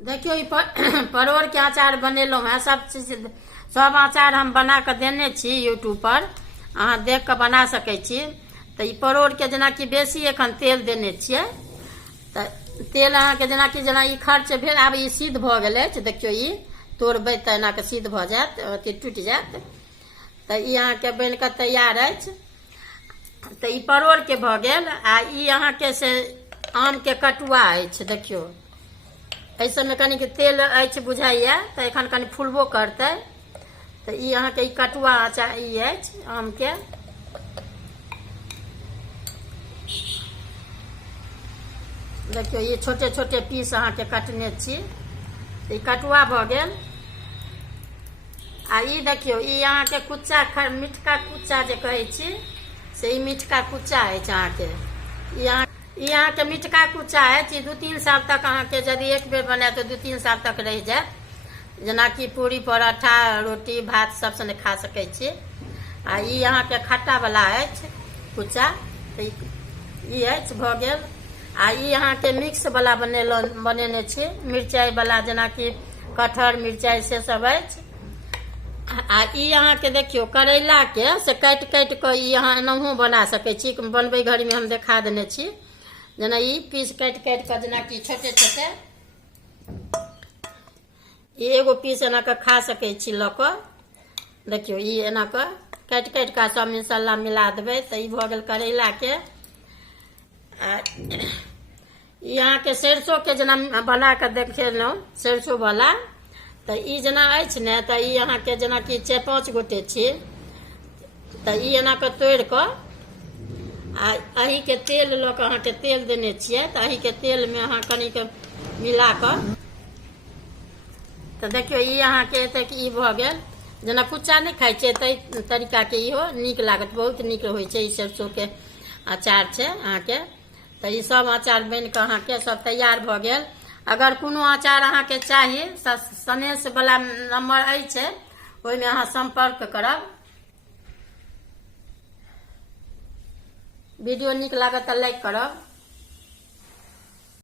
देखियो ई परोड़ के अचार बनेलहुँ हैं। सब अचार हम बना के देने छी यूट्यूब पर, अहाँ देख के बना सकै छी। तो ई परोड़ के जेना कि बेसी एखन तेल देने छियै, तो तेल अहाँ के जेना ई खर्च भेल, आब ई सिद्ध भ गेल अछि। देखियो ई तोड़बै तऽ एना के सिद्ध भ जायत, अथी टूटि जायत। तो ई अहाँ के बन के तैयार अछि। तो ई परोड़ के भ गेल। आ ई अहाँ के से आम के कटुआ अछि। देखियो ऐसे में कनी तेल अछि बुझाइया, तो एखन कनी फुलबो करतै। तो ई अहाँ के ई कटुआ अचार ई अछि आम के। देखियो ये छोटे छोटे पीस अहाँ के कटने छी। ई कटुआ भ गेल। आ ई देखियो ई अहाँ के कुच्चा मिठका कुच्चा जे कहै छी, से ई मिठका कुच्चा अछि अहाँ के। ई अहाँ के मिठका कुच्चा अछि। 2-3 साल तक अहाँ के यदि एक बेर बनाए तो 2-3 साल तक रह जाए। जेना कि पूरी पराठा रोटी भात सब संगे खा सकै छी। आ ई अहाँ के खट्टा वाला अछि कुच्चा। तो ई अछि भ गेल। आ ई अहाँ के मिक्स वाला बनेने छी, मिरचाई वाला, जेना कि कटहर मिरचाई से सब अछि। आ ई अहाँ के देखियो करैला के से काटि काटि के ई अहाँ एनाहू बना सकै छी। बनबै घड़ी में हम देखा देने छी। जेना ई पीस काटि काटि के, जेना कि छोटे छोटे एगो पीस एना के खा सकै छी ल के। देखियो ई एना के काटि काटि के सब मसाला मिला देबै। तो ई भ गेल करैला के। ई अहाँ के सरसों के जेना बना के देखेलहुँ, सरसों वाला। तो ई जेना अछि ने, तो ई अहाँ के जेना कि 4-5 गोटे छी, तो ई एना के तोड़ के आ अही के तेल ल के, अहाँ के तेल देने छियै, तो अही के तेल में अहाँ कनी के मिला के। तो देखियो ई अहाँ के एते ई भ गेल। जेना कुच्चा नहीं खाई छै तै तरीका के इहो नीक लागत, बहुत नीक होइ छै। ई सरसों के अचार छै अहाँ के। तो ई सब अचार बन के अहाँ के सब तैयार भ गेल। अगर कोनो अचार अहाँ के चाही, सनेश वाला नंबर अछि, ओहि में अहाँ संपर्क करब। वीडियो नीक लागत तो लाइक करब।